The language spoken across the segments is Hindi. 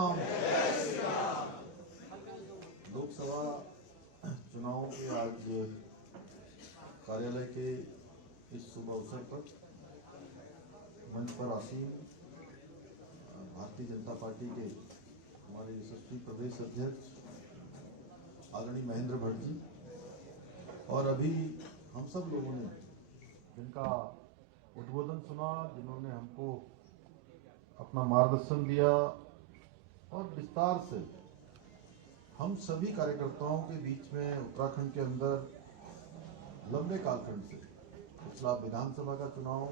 राम। लोकसभा चुनावों के आज कार्यालय के इस शुभ अवसर पर मंच पर आसीन भारतीय जनता पार्टी के हमारे यशस्वी प्रदेश अध्यक्ष आदरणीय महेंद्र भट्ट जी और अभी हम सब लोगों ने जिनका उद्बोधन सुना, जिन्होंने हमको अपना मार्गदर्शन दिया और विस्तार से हम सभी कार्यकर्ताओं के बीच में उत्तराखंड के अंदर लंबे कालखंड से पिछला विधानसभा का चुनाव,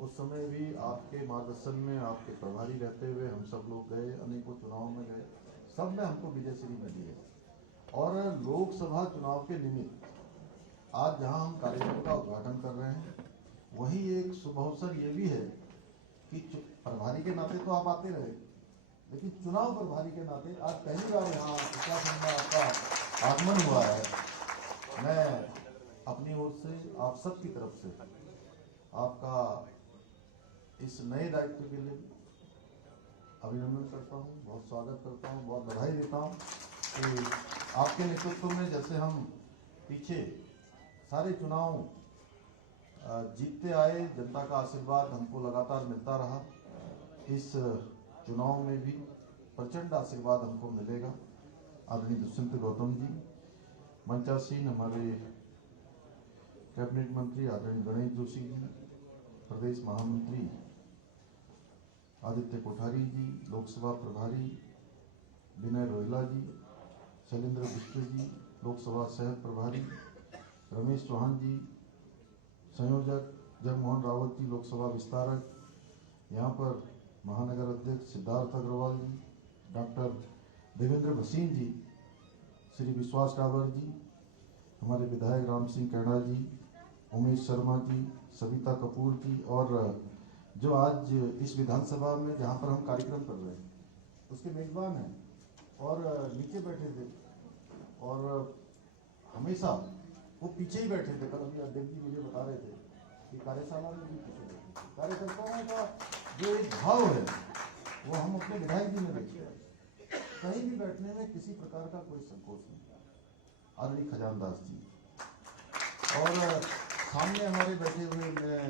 उस समय भी आपके मार्गदर्शन में, आपके प्रभारी रहते हुए हम सब लोग गए, अनेकों चुनाव में गए, सब में हमको विजयश्री मिली है। और लोकसभा चुनाव के निमित्त आज जहां हम कार्यक्रम का उद्घाटन कर रहे हैं, वही एक शुभ अवसर ये भी है कि प्रभारी के नाते तो आप आते रहे, लेकिन चुनाव प्रभारी के नाते आज पहली बार यहाँ उत्तराखंड में आपका आगमन हुआ है। मैं अपनी ओर से आप सब की तरफ से आपका इस नए दायित्व के लिए अभिनंदन करता हूँ, बहुत स्वागत करता हूँ, बहुत बधाई देता हूँ कि आपके नेतृत्व में जैसे हम पीछे सारे चुनाव जीतते आए, जनता का आशीर्वाद हमको लगातार मिलता रहा, इस चुनाव में भी प्रचंड आशीर्वाद हमको मिलेगा। आदरणीय दुष्यंत गौतम जी, मंचासीन हमारे कैबिनेट मंत्री आदरणीय गणेश जोशी जी, प्रदेश महामंत्री आदित्य कोठारी जी, लोकसभा प्रभारी विनय रोहिला जी, शैलेंद्र बिष्ट जी, लोकसभा सह प्रभारी रमेश चौहान जी, संयोजक जगमोहन रावत जी, लोकसभा विस्तारक, यहाँ पर महानगर अध्यक्ष सिद्धार्थ अग्रवाल जी, डॉक्टर देवेंद्र भसीन जी, श्री विश्वास डावर जी, हमारे विधायक राम सिंह कैणा जी, उमेश शर्मा जी, सविता कपूर जी, और जो आज इस विधानसभा में जहाँ पर हम कार्यक्रम कर रहे हैं उसके मेजबान हैं और नीचे बैठे थे और हमेशा वो पीछे ही बैठे थे। कल अभी अध्यक्ष जी मुझे बता रहे थे कि कार्यशाला में भी पीछे बैठे थे। कार्यकर्ताओं का जो एक भाव है वो हम अपने विधायक जी में देखते हैं, कहीं भी बैठने में किसी प्रकार का कोई संकोच नहीं। आदरणीय खजानदास जी और सामने हमारे बैठे हुए, मैं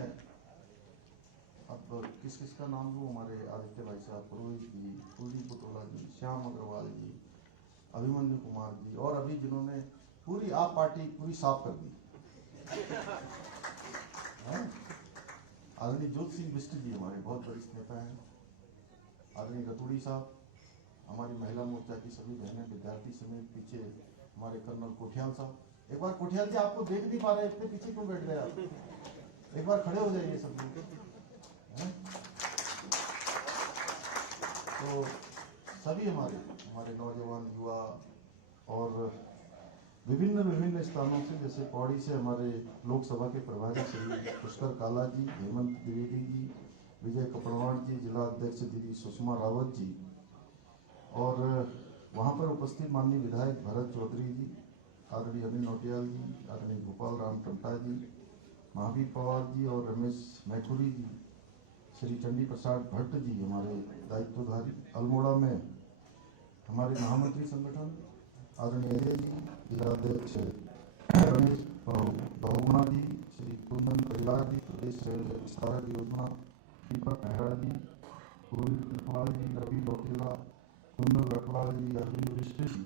अब किस किस का नाम लूँ, हमारे आदित्य भाई साहब, पुरोहित जी, कुलदीप पुटोला जी, श्याम अग्रवाल जी, अभिमन्यु कुमार जी, और अभी जिन्होंने पूरी आप पार्टी पूरी साफ कर दी, आदरणीय ज्योति सिंह बिष्ट जी हमारे बहुत वरिष्ठ नेता हैं, आदरणीय रतूड़ी साहब, हमारी महिला मोर्चा की सभी बहनें, विद्यार्थी समेत पीछे हमारे कर्नल कोठियाल साहब। एक बार कोठियाल जी आपको देख नहीं पा रहे, इतने पीछे क्यों बैठ गए आप? एक बार खड़े हो जाइए सब लोग। तो सभी हमारे नौजवान, युवा और विभिन्न स्थानों से, जैसे पौड़ी से हमारे लोकसभा के प्रभारी श्री पुष्कर काला जी, हेमंत द्विवेदी जी, विजय कपड़वाड़ जी, जिला अध्यक्ष दीदी सुषमा रावत जी, और वहाँ पर उपस्थित माननीय विधायक भरत चौधरी जी, आदरणीय अनिल नौटियाल जी, आदरणीय गोपाल राम टंटा जी, महावीर पवार जी और रमेश मैखुरी जी, श्री चंडी प्रसाद भट्ट जी हमारे दायित्वधारी, अल्मोड़ा में हमारे महामंत्री संगठन आदरणीय अजय जी, जिलाध्यक्ष रमेश बहुगुणा जी, श्री कुंदन परिवार जी, प्रदेश विस्तारक योजना दीपक मेहरा जी, रोहित रखवाल जी, रवि लोटेला, कुंदन रखवाल जी, अरविंद बिष्ट जी।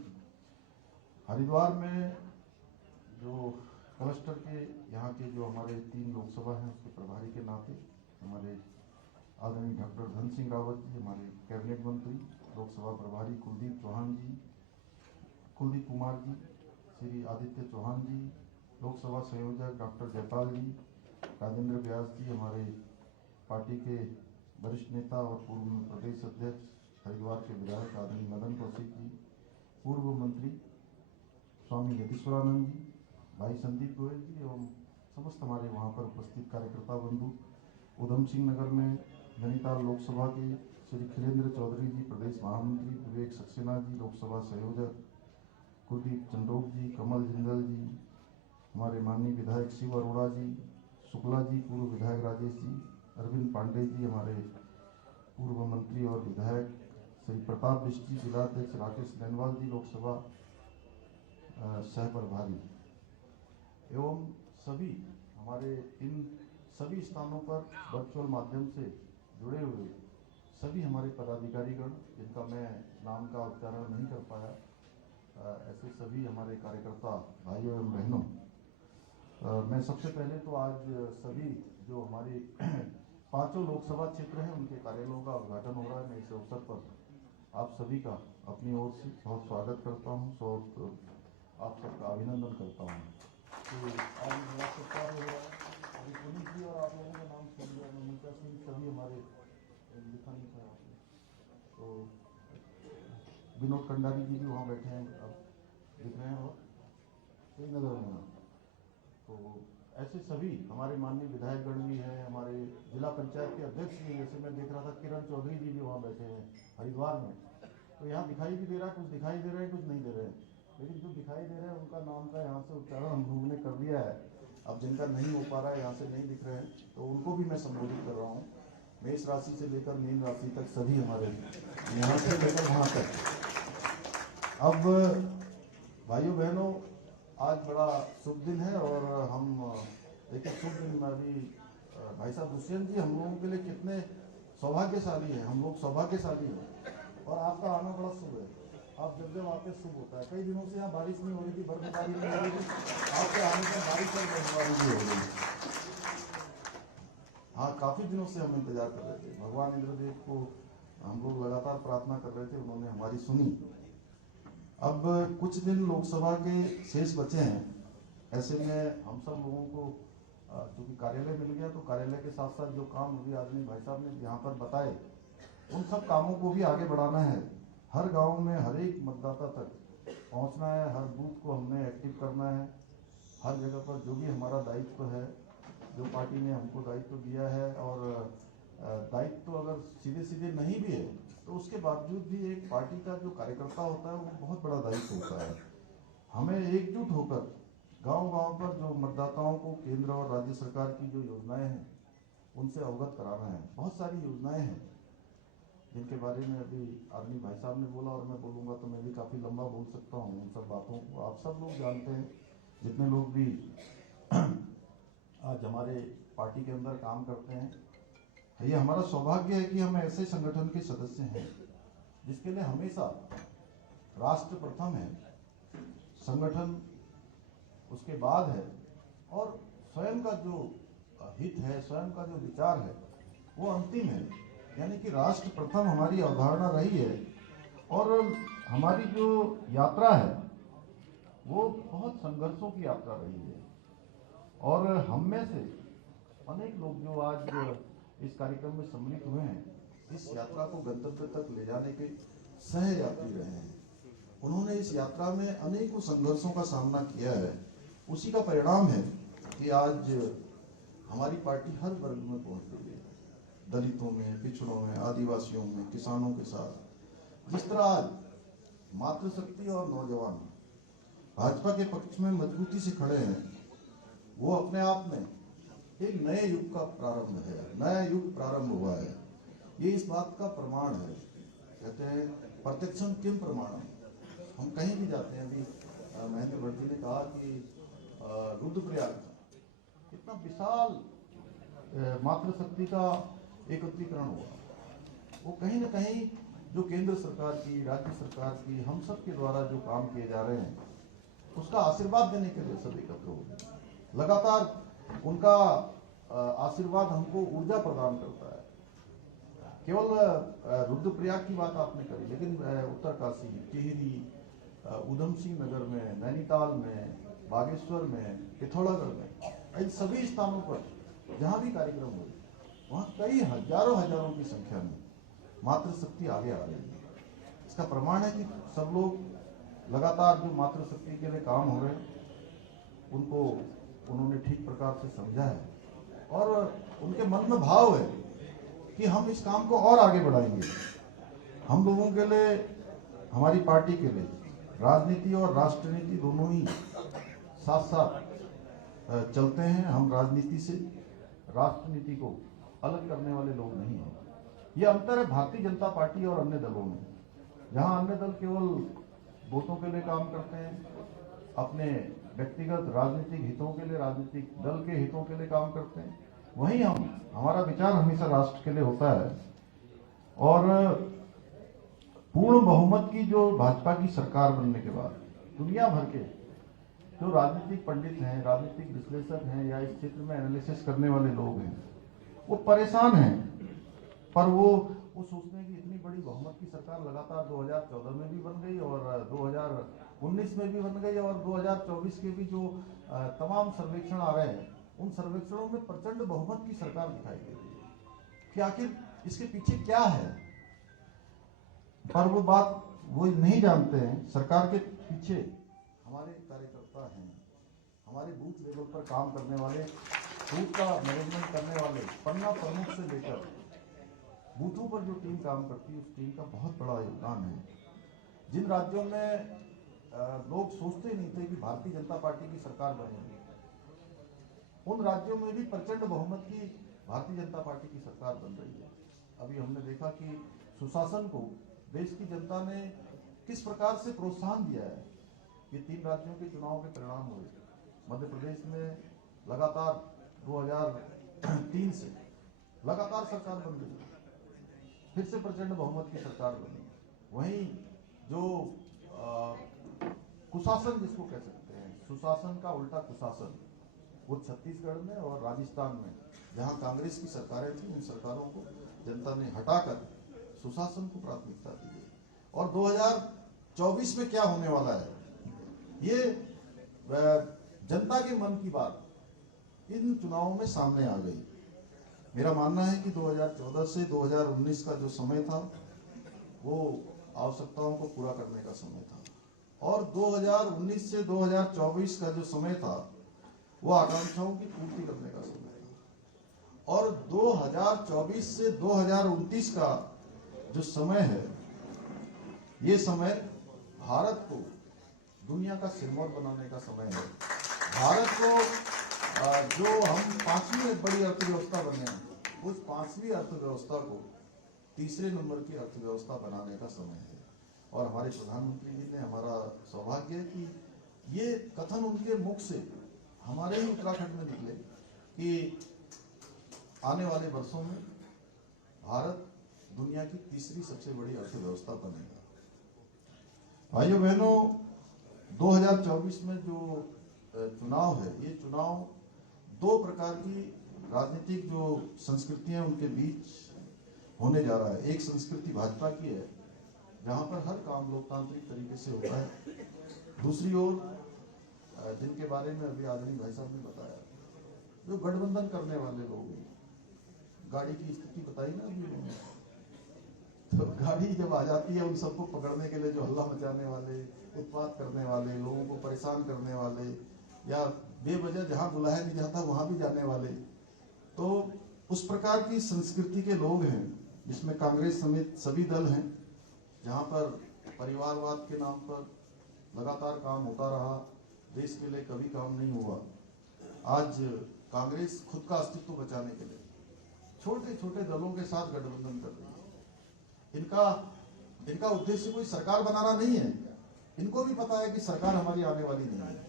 हरिद्वार में जो क्लस्टर के यहाँ के जो हमारे 3 लोकसभा हैं उसके प्रभारी के नाते हमारे आदरणीय डॉक्टर धन सिंह रावत जी, हमारे कैबिनेट मंत्री, लोकसभा प्रभारी कुलदीप कुमार जी, श्री आदित्य चौहान जी, लोकसभा संयोजक डॉक्टर जयपाल जी, राजेंद्र व्यास जी, हमारे पार्टी के वरिष्ठ नेता और पूर्व प्रदेश अध्यक्ष हरिद्वार के विधायक आदरणीय मदन कौशिक जी, पूर्व मंत्री स्वामी यतीश्वरानंद जी, भाई संदीप गोयल जी एवं समस्त हमारे वहाँ पर उपस्थित कार्यकर्ता बंधु, उधम सिंह नगर में नैनीताल लोकसभा के श्री खिलेंद्र चौधरी जी, प्रदेश महामंत्री विवेक सक्सेना जी, लोकसभा संयोजक कुलदीप चंडोक जी, कमल जिंदल जी, हमारे माननीय विधायक शिव अरोड़ा जी, शुक्ला जी, पूर्व विधायक राजेश जी, अरविंद पांडे जी, हमारे पूर्व मंत्री और विधायक श्री प्रताप बिष्ट जिलाध्यक्ष राकेश नैनवाल जी लोकसभा सह प्रभारी एवं सभी हमारे इन सभी स्थानों पर वर्चुअल माध्यम से जुड़े हुए सभी हमारे पदाधिकारीगण, जिनका मैं नाम का उच्चारण नहीं कर पाया, ऐसे सभी हमारे कार्यकर्ता भाइयों एवं बहनों, मैं सबसे पहले तो आज सभी जो हमारी 5 लोकसभा क्षेत्र हैं उनके कार्यालयों का उद्घाटन हो रहा है। मैं इस अवसर पर आप सभी का अपनी ओर से बहुत स्वागत करता हूँ, आप सबका अभिनंदन करता हूँ। तो आज बड़ा सत्कार हो रहा है। अभी पुलिस जी और आप लोगों का नाम सुन लिया, ममता सिंह सभी हमारे लिखा नहीं था यहाँ पे, तो विनोद कंडारी जी भी वहाँ बैठे हैं, अब दिख रहे हैं और सही नजर में। तो ऐसे सभी हमारे माननीय विधायकगण भी हैं, हमारे जिला पंचायत के अध्यक्ष भी, जैसे मैं देख रहा था किरण चौधरी जी भी वहाँ बैठे हैं हरिद्वार में। तो यहाँ दिखाई भी दे रहा है, कुछ दिखाई दे रहे हैं, कुछ नहीं दे रहे हैं, लेकिन जो दिखाई दे रहे हैं उनका नाम का यहाँ से उच्चारण हम लोगों ने कर दिया है। अब जिनका नहीं हो पा रहा है, यहाँ से नहीं दिख रहे हैं, तो उनको भी मैं संबोधित कर रहा हूँ। मेष राशि से लेकर मीन राशि तक सभी हमारे यहाँ से लेकर वहाँ तक। अब भाइयों बहनों, आज बड़ा शुभ दिन है और हम देखिए शुभ दिन में अभी भाई साहब दुष्यंत जी हम लोगों के लिए कितने सौभाग्यशाली हैं, हम लोग सौभाग्यशाली हैं और आपका आना बड़ा शुभ है। आप जब जब आते शुभ होता है। कई दिनों से यहाँ बारिश नहीं हो रही थी, बर्फबारी नहीं हो रही थी, आपके आने पर बारिश और बर्फबारी भी हो गई। हाँ, काफी दिनों से हम इंतजार कर रहे थे। भगवान इंद्रदेव को हम लोग लगातार प्रार्थना कर रहे थे, उन्होंने हमारी सुनी। अब कुछ दिन लोकसभा के शेष बचे हैं, ऐसे में हम सब लोगों को चूंकि कार्यालय मिल गया, तो कार्यालय के साथ साथ जो काम अभी आदमी भाई साहब ने यहाँ पर बताए, उन सब कामों को भी आगे बढ़ाना है। हर गांव में हर एक मतदाता तक पहुंचना है, हर बूथ को हमने एक्टिव करना है। हर जगह पर जो भी हमारा दायित्व है, जो पार्टी ने हमको दायित्व दिया है, और दायित्व अगर सीधे सीधे नहीं भी है तो उसके बावजूद भी एक पार्टी का जो कार्यकर्ता होता है वो बहुत बड़ा दायित्व होता है। हमें एकजुट होकर गांव-गांव पर जो मतदाताओं को केंद्र और राज्य सरकार की जो योजनाएं हैं उनसे अवगत कराना है। बहुत सारी योजनाएं हैं जिनके बारे में अभी आदमी भाई साहब ने बोला, और मैं बोलूँगा तो मैं भी काफ़ी लंबा बोल सकता हूँ। उन सब बातों को आप सब लोग जानते हैं, जितने लोग भी आज हमारे पार्टी के अंदर काम करते हैं। ये हमारा सौभाग्य है कि हम ऐसे संगठन के सदस्य हैं जिसके लिए हमेशा राष्ट्र प्रथम है, संगठन उसके बाद है, और स्वयं का जो हित है, स्वयं का जो विचार है वो अंतिम है। यानी कि राष्ट्र प्रथम हमारी अवधारणा रही है, और हमारी जो यात्रा है वो बहुत संघर्षों की यात्रा रही है। और हम में से अनेक लोग जो आज इस कार्यक्रम में सम्मिलित हुए हैं, इस यात्रा को गंतव्य तक ले जाने के सह यात्री रहे हैं। उन्होंने इस यात्रा में अनेकों संघर्षों का सामना किया है। उसी का परिणाम है कि आज हमारी पार्टी हर वर्ग में पहुंच गई है, दलितों में, पिछड़ों में, आदिवासियों में, किसानों के साथ। जिस तरह आज मातृशक्ति और नौजवान भाजपा के पक्ष में मजबूती से खड़े हैं, वो अपने आप में एक नए युग का प्रारंभ है, नया युग प्रारंभ हुआ है। ये इस बात का प्रमाण है। कहते हैं प्रत्यक्षम किम प्रमाणम। हम कहीं भी जाते हैं, अभी महेंद्र भट्ट जी ने कहा कि रुद्रप्रयाग कितना विशाल मातृशक्ति का एकत्रीकरण हुआ। वो कहीं ना कहीं जो केंद्र सरकार की, राज्य सरकार की, हम सब के द्वारा जो काम किए जा रहे हैं उसका आशीर्वाद देने के लिए सब एकत्र हो गए। लगातार उनका आशीर्वाद हमको ऊर्जा प्रदान करता है। केवल रुद्रप्रयाग की बात आपने करी, लेकिन उत्तरकाशी, टिहरी, उधम सिंह नगर में, नैनीताल में, बागेश्वर में, पिथौरागढ़ में, इन सभी स्थानों पर जहाँ भी कार्यक्रम हुए वहाँ कई हजारों की संख्या में मातृशक्ति आगे आ रही है। इसका प्रमाण है कि सब लोग लगातार जो मातृशक्ति के लिए काम हो रहे हैं उनको उन्होंने ठीक प्रकार से समझा है, और उनके मन में भाव है कि हम इस काम को और आगे बढ़ाएंगे। हम लोगों के लिए, हमारी पार्टी के लिए राजनीति और राष्ट्रनीति दोनों ही साथ साथ चलते हैं। हम राजनीति से राष्ट्रनीति को अलग करने वाले लोग नहीं हैं। ये अंतर है भारतीय जनता पार्टी और अन्य दलों में। जहां अन्य दल केवल वोटों के लिए काम करते हैं, अपने व्यक्तिगत राजनीतिक हितों के लिए, राजनीतिक दल के हितों के लिए काम करते हैं, वहीं हमारा विचार हमेशा राष्ट्र के लिए होता है। और पूर्ण बहुमत की जो भाजपा की सरकार बनने के बाद दुनिया भर के जो राजनीतिक पंडित हैं, राजनीतिक विश्लेषक हैं या इस क्षेत्र में एनालिसिस करने वाले लोग हैं, वो परेशान हैं। पर वो सोचते हैं कि इतनी बड़ी बहुमत की सरकार लगातार 2014 में भी बन गई और 2019 में भी बन गई और 2024 के भी जो तमाम सर्वेक्षण आ रहे हैं, उन सर्वेक्षणों में प्रचंड बहुमत की सरकार दिखाई दे रही है कि आखिर इसके पीछे क्या है। पर वो बात वो नहीं जानते हैं, सरकार के पीछे हमारे कार्यकर्ता हैं, हमारे बूथ लेवल पर काम करने वाले, बूथ का मैनेजमेंट करने वाले, पन्ना प्रमुख से लेकर बूथों पर जो टीम काम करती है, उस टीम का बहुत बड़ा योगदान है। जिन राज्यों में लोग सोचते नहीं थे कि भारतीय जनता पार्टी की सरकार बनेगी, उन राज्यों में भी प्रचंड बहुमत की भारतीय जनता पार्टी की सरकार बन रही है। अभी हमने देखा कि सुशासन को देश की जनता ने किस प्रकार से प्रोत्साहन दिया है। ये 3 राज्यों के चुनाव के परिणाम हुए। मध्य प्रदेश में लगातार 2003 से लगातार सरकार बन रही है, फिर से प्रचंड बहुमत की सरकार बनी। वहीं जो कुशासन जिसको कह सकते हैं, सुशासन का उल्टा कुशासन, वो छत्तीसगढ़ में और राजस्थान में जहां कांग्रेस की सरकारें थी, उन सरकारों को जनता ने हटाकर सुशासन को प्राथमिकता दी है। और 2024 में क्या होने वाला है, ये जनता के मन की बात इन चुनावों में सामने आ गई। मेरा मानना है कि 2014 से 2019 का जो समय था, वो आवश्यकताओं को पूरा करने का समय था, और 2019 से 2024 का जो समय था, वो आकांक्षाओं की पूर्ति करने का समय था। और 2024 से 2029 का जो समय है, ये समय भारत को दुनिया का सिरमौर बनाने का समय है। भारत को जो हम 5वीं बड़ी अर्थव्यवस्था बने हैं, उस 5वीं अर्थव्यवस्था को 3रे नंबर की अर्थव्यवस्था बनाने का समय है। और हमारे प्रधानमंत्री जी ने, हमारा सौभाग्य है कि ये कथन उनके मुख से हमारे ही उत्तराखंड में निकले कि आने वाले वर्षों में भारत दुनिया की 3री सबसे बड़ी अर्थव्यवस्था बनेगा। भाइयों बहनों, 2024 में जो चुनाव है, ये चुनाव 2 प्रकार की राजनीतिक जो संस्कृतियां उनके बीच होने जा रहा है। एक संस्कृति भाजपा की है, जहां पर हर काम लोकतांत्रिक तरीके से होता है। दूसरी ओर जिनके बारे में अभी आदरणीय भाई साहब ने बताया, जो गठबंधन करने वाले लोग हैं, गाड़ी की स्थिति बताई ना अभी उन्होंने, तो गाड़ी जब आ जाती है, उन सबको पकड़ने के लिए जो हल्ला मचाने वाले, उत्पात करने वाले, लोगों को परेशान करने वाले, या बेवजह जहां बुलाया नहीं जाता वहां भी जाने वाले, तो उस प्रकार की संस्कृति के लोग हैं, जिसमें कांग्रेस समेत सभी दल हैं, जहां पर परिवारवाद के नाम पर लगातार काम होता रहा, देश के लिए कभी काम नहीं हुआ। आज कांग्रेस खुद का अस्तित्व बचाने के लिए छोटे छोटे दलों के साथ गठबंधन कर रही है। इनका उद्देश्य कोई सरकार बनाना नहीं है। इनको भी पता है कि सरकार हमारी आने वाली नहीं है।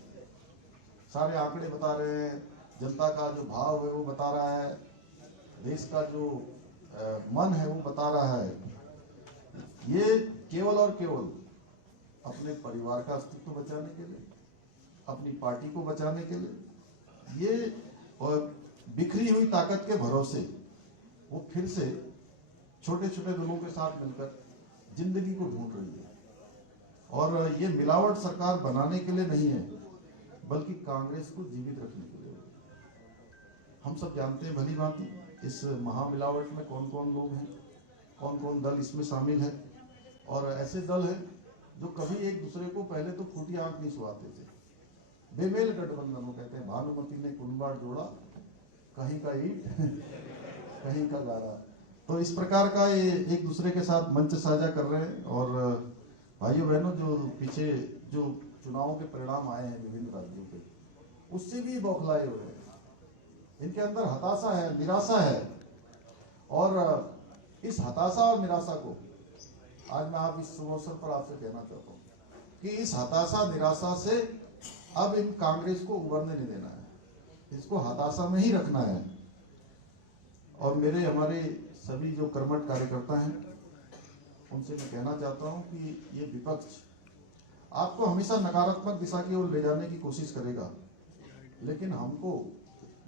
सारे आंकड़े बता रहे हैं, जनता का जो भाव है वो बता रहा है, देश का जो मन है वो बता रहा है। ये केवल और केवल अपने परिवार का अस्तित्व बचाने के लिए, अपनी पार्टी को बचाने के लिए, ये और बिखरी हुई ताकत के भरोसे वो फिर से छोटे छोटे दलों के साथ मिलकर जिंदगी को ढूंढ रही है। और ये मिलावट सरकार बनाने के लिए नहीं है, बल्कि कांग्रेस को जीवित रखने के लिए। हम सब जानते हैं भली भांति इस महामिलावट में कौन कौन लोग हैं, कौन कौन दल इसमें शामिल है। और ऐसे दल हैं जो कभी एक दूसरे को पहले तो फूटी आंख नहीं सुहाते थे। बेमेल गठबंधन वो कहते हैं, भानुमति ने कुंबाड़ जोड़ा, कहीं का ईंट कहीं का गारा। तो इस प्रकार का ये एक दूसरे के साथ मंच साझा कर रहे हैं। और भाइयों बहनों, जो पीछे जो चुनावों के परिणाम आए हैं विभिन्न राज्यों के, उससे भी बौखलाए हुए हैं। इनके अंदर हताशा है, निराशा है, और इस हताशा और निराशा को आज मैं आप इस शुभ अवसर पर आपसे कहना चाहता हूँ कि इस हताशा निराशा से अब इन कांग्रेस को उभरने नहीं देना है, इसको हताशा में ही रखना है। और मेरे हमारे सभी जो कर्मठ कार्यकर्ता हैं उनसे मैं कहना चाहता हूं कि ये विपक्ष आपको हमेशा नकारात्मक दिशा की ओर ले जाने की कोशिश करेगा, लेकिन हमको,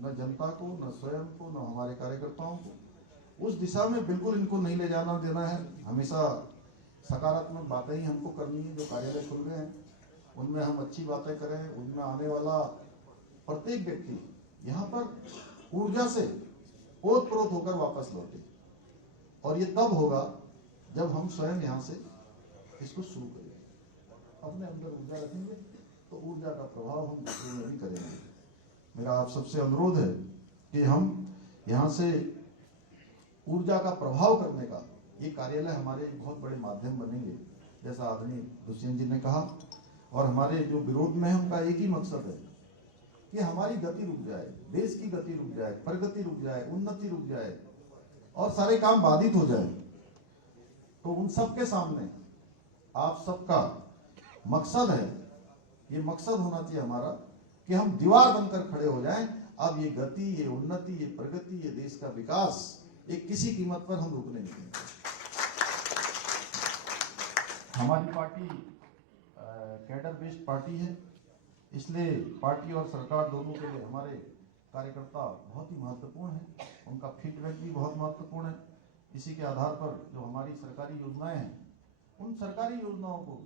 न जनता को, न स्वयं को, न हमारे कार्यकर्ताओं को उस दिशा में बिल्कुल इनको नहीं ले जाना देना है। हमेशा सकारात्मक बातें ही हमको करनी है। जो कार्यालय खुल गए हैं उनमें हम अच्छी बातें करें, उनमें आने वाला प्रत्येक व्यक्ति यहाँ पर ऊर्जा से ओतप्रोत होकर वापस लौटे। और ये तब होगा जब हम स्वयं यहाँ से इसको शुरू करेंगे, अपने अंदर ऊर्जा रखेंगे तो ऊर्जा का प्रभाव हम दूसरों में भी करेंगे। मेरा आप सबसे अनुरोध है कि हम यहाँ से ऊर्जा का प्रभाव करने का ये कार्यालय हमारे बहुत बड़े माध्यम बनेंगे, जैसा आदरणीय दुष्यंत जी ने कहा। और हमारे जो विरोध में है उनका एक ही मकसद है कि हमारी गति रुक जाए, देश की गति रुक जाए, प्रगति रुक जाए, उन्नति रुक जाए और सारे काम बाधित हो जाए। तो उन सबके सामने आप सबका मकसद है, ये मकसद होना चाहिए हमारा कि हम दीवार बनकर खड़े हो जाएं। अब ये गति, ये उन्नति, ये प्रगति, ये देश का विकास एक किसी कीमत पर हम रुकने नहीं देंगे। हमारी पार्टी कैडर बेस्ड पार्टी है, इसलिए पार्टी और सरकार दोनों के लिए हमारे कार्यकर्ता बहुत ही महत्वपूर्ण है, उनका फीडबैक भी बहुत महत्वपूर्ण है। इसी के आधार पर जो हमारी सरकारी योजनाएं हैं, उन सरकारी योजनाओं को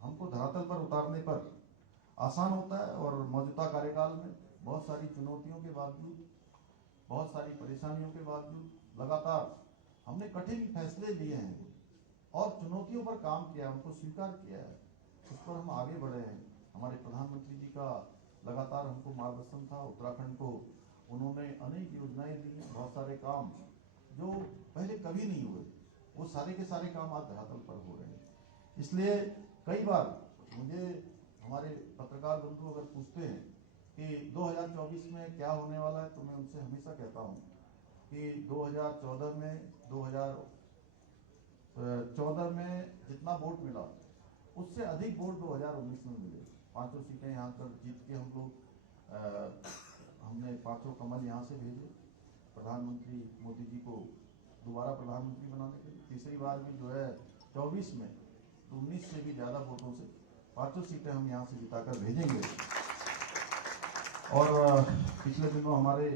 हमको धरातल पर उतारने पर आसान होता है। और मौजूदा कार्यकाल में बहुत सारी चुनौतियों के बावजूद, बहुत सारी परेशानियों के बावजूद लगातार हमने कठिन फैसले लिए हैं और चुनौतियों पर काम किया, उनको स्वीकार किया है, उस पर हम आगे बढ़े हैं। हमारे प्रधानमंत्री जी का लगातार हमको मार्गदर्शन था। उत्तराखंड को उन्होंने अनेक योजनाएं दी हैं, बहुत सारे काम जो पहले कभी नहीं हुए, वो सारे के सारे काम आज धरातल पर हो रहे हैं। इसलिए कई बार मुझे हमारे पत्रकार बंधु अगर पूछते हैं कि 2024 में क्या होने वाला है, तो मैं उनसे हमेशा कहता हूं कि 2014 में जितना वोट मिला उससे अधिक वोट 2019 में मिले। 5 सीटें यहाँ कर जीत के हम लोग हमने 5 कमल यहाँ से भेजे प्रधानमंत्री मोदी जी को दोबारा प्रधानमंत्री बनाने के लिए। तीसरी बार भी जो है 24 में 19 से भी ज़्यादा वोटों से 5 सीटें हम यहाँ से जिताकर भेजेंगे। और पिछले दिनों हमारे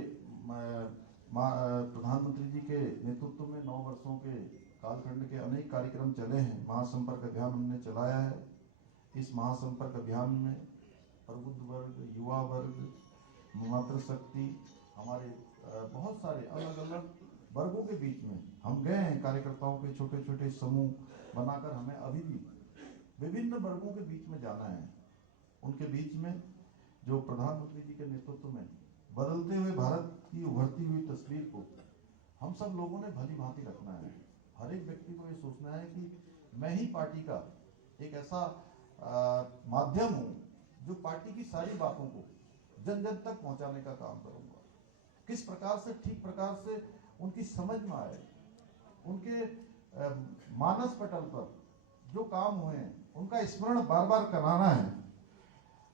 प्रधानमंत्री जी के नेतृत्व में 9 वर्षों के कालखंड के अनेक कार्यक्रम चले हैं। महासंपर्क अभियान हमने चलाया है। इस महासंपर्क अभियान में प्रबुद्ध वर्ग, युवा वर्ग, मातृशक्ति, हमारे बहुत सारे अलग अलग वर्गों के बीच में हम गए हैं। कार्यकर्ताओं के छोटे छोटे समूह बनाकर हमें अभी भी विभिन्न वर्गों के बीच में जाना है। उनके बीच में जो प्रधानमंत्री जी के नेतृत्व में बदलते हुए भारत की उभरती हुई तस्वीर को हम सब लोगों ने भली भांति रखना है। हर एक व्यक्ति को ये सोचना है कि मैं ही पार्टी का एक ऐसा माध्यम हूँ जो पार्टी की सारी बातों को जन जन तक पहुंचाने का काम करूंगा। किस प्रकार से, ठीक प्रकार से उनकी समझ में आए, उनके मानस पटल पर जो काम हुए हैं उनका स्मरण बार बार कराना है।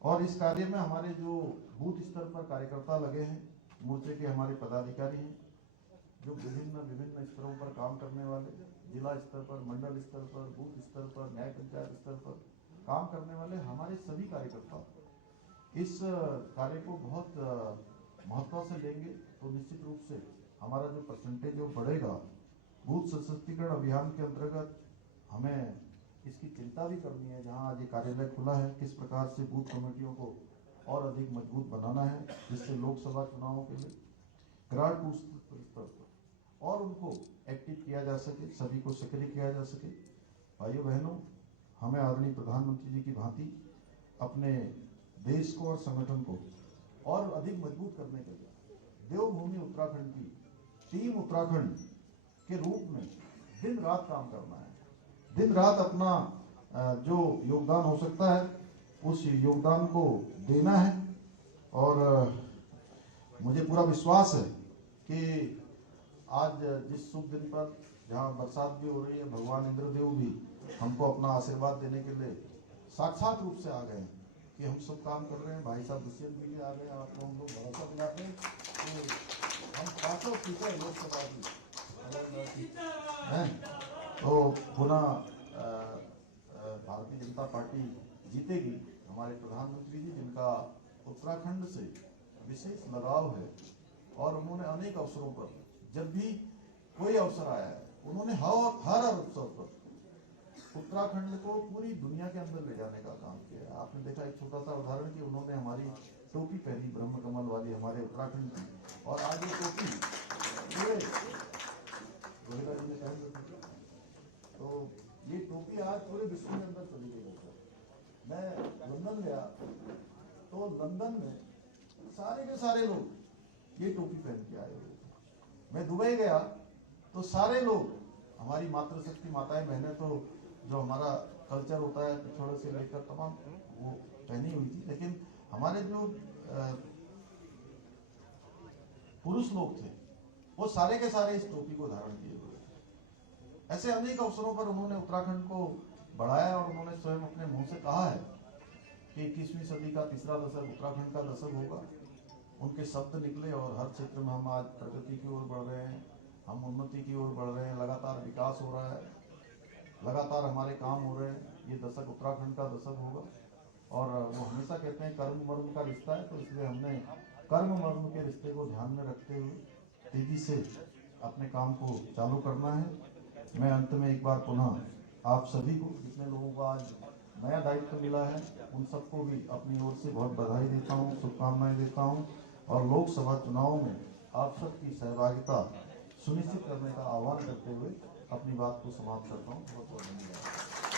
और इस कार्य में हमारे जो बूथ स्तर पर कार्यकर्ता लगे हैं, मोर्चे के हमारे पदाधिकारी हैं, जो विभिन्न स्तरों पर काम करने वाले, जिला स्तर पर, मंडल स्तर पर, बूथ स्तर पर, न्याय पंचायत स्तर पर काम करने वाले हमारे सभी कार्यकर्ता इस कार्य को बहुत महत्व से लेंगे। तो निश्चित रूप से हमारा जो परसेंटेज जो बढ़ेगा, बूथ सशक्तिकरण अभियान के अंतर्गत हमें इसकी चिंता भी करनी है। जहां आज ये कार्यालय खुला है, किस प्रकार से बूथ कमेटियों को और अधिक मजबूत बनाना है, जिससे लोकसभा चुनावों के लिए ग्राउंड रूट स्तर पर और उनको एक्टिव किया जा सके, सभी को सक्रिय किया जा सके। भाइयों बहनों, हमें आदरणीय प्रधानमंत्री जी की भांति अपने देश को और संगठन को और अधिक मजबूत करने के लिए देवभूमि उत्तराखंड की टीम उत्तराखंड के रूप में दिन रात काम करना है। दिन रात अपना जो योगदान हो सकता है उस योगदान को देना है। और मुझे पूरा विश्वास है कि आज जिस शुभ दिन पर जहां बरसात भी हो रही है, भगवान इंद्रदेव भी हमको अपना आशीर्वाद देने के लिए साक्षात रूप से आ गए हैं कि हम सब काम कर रहे हैं। भाई साहब दुष्यंत भी आ गए, आपको हम लोग भरोसा दिलाते हैं तो हम 500 सीटें लोकसभा की हैं तो पुनः भारतीय जनता पार्टी जीतेगी। हमारे प्रधानमंत्री जी जिनका उत्तराखंड से विशेष लगाव है और उन्होंने अनेक अवसरों पर जब भी कोई अवसर आया है उन्होंने हर अवसर पर उत्तराखंड को पूरी दुनिया के अंदर ले जाने का काम किया है। आपने देखा एक छोटा सा उदाहरण कि उन्होंने हमारी टोपी पहनी ब्रह्म कमल वाली हमारे उत्तराखंड की, और आज ये टोपी पूरे रोहिता जी ने पहन रखी। तो ये टोपी आज पूरे विश्व के अंदर चली गई है। मैं लंदन गया तो लंदन में सारे के सारे लोग ये टोपी पहन के आए हुए थे। मैं दुबई गया तो सारे लोग, हमारी मातृशक्ति माताएं बहनें तो जो हमारा कल्चर होता है पिछोड़े से लेकर तमाम वो पहनी हुई थी, लेकिन हमारे जो पुरुष लोग थे वो सारे के सारे इस टोपी को धारण किए हुए थे। ऐसे अनेक अवसरों पर उन्होंने उत्तराखंड को बढ़ाया और उन्होंने स्वयं अपने मुंह से कहा है कि 21वीं सदी का तीसरा दशक उत्तराखंड का दशक होगा। उनके शब्द निकले और हर क्षेत्र में हम आज प्रगति की ओर बढ़ रहे हैं, हम उन्नति की ओर बढ़ रहे हैं, लगातार विकास हो रहा है, लगातार हमारे काम हो रहे हैं। ये दशक उत्तराखंड का दशक होगा। और वो हमेशा कहते हैं कर्म मर्म का रिश्ता है, तो इसलिए हमने कर्म मर्म के रिश्ते को ध्यान में रखते हुए तेजी से अपने काम को चालू करना है। मैं अंत में एक बार पुनः आप सभी को, जितने लोगों को आज नया दायित्व मिला है, उन सबको भी अपनी ओर से बहुत बधाई देता हूँ, शुभकामनाएं देता हूँ और लोकसभा चुनाव में आप सबकी सहभागिता सुनिश्चित करने का आह्वान करते हुए अपनी बात को समाप्त करता हूँ। बहुत बहुत धन्यवाद।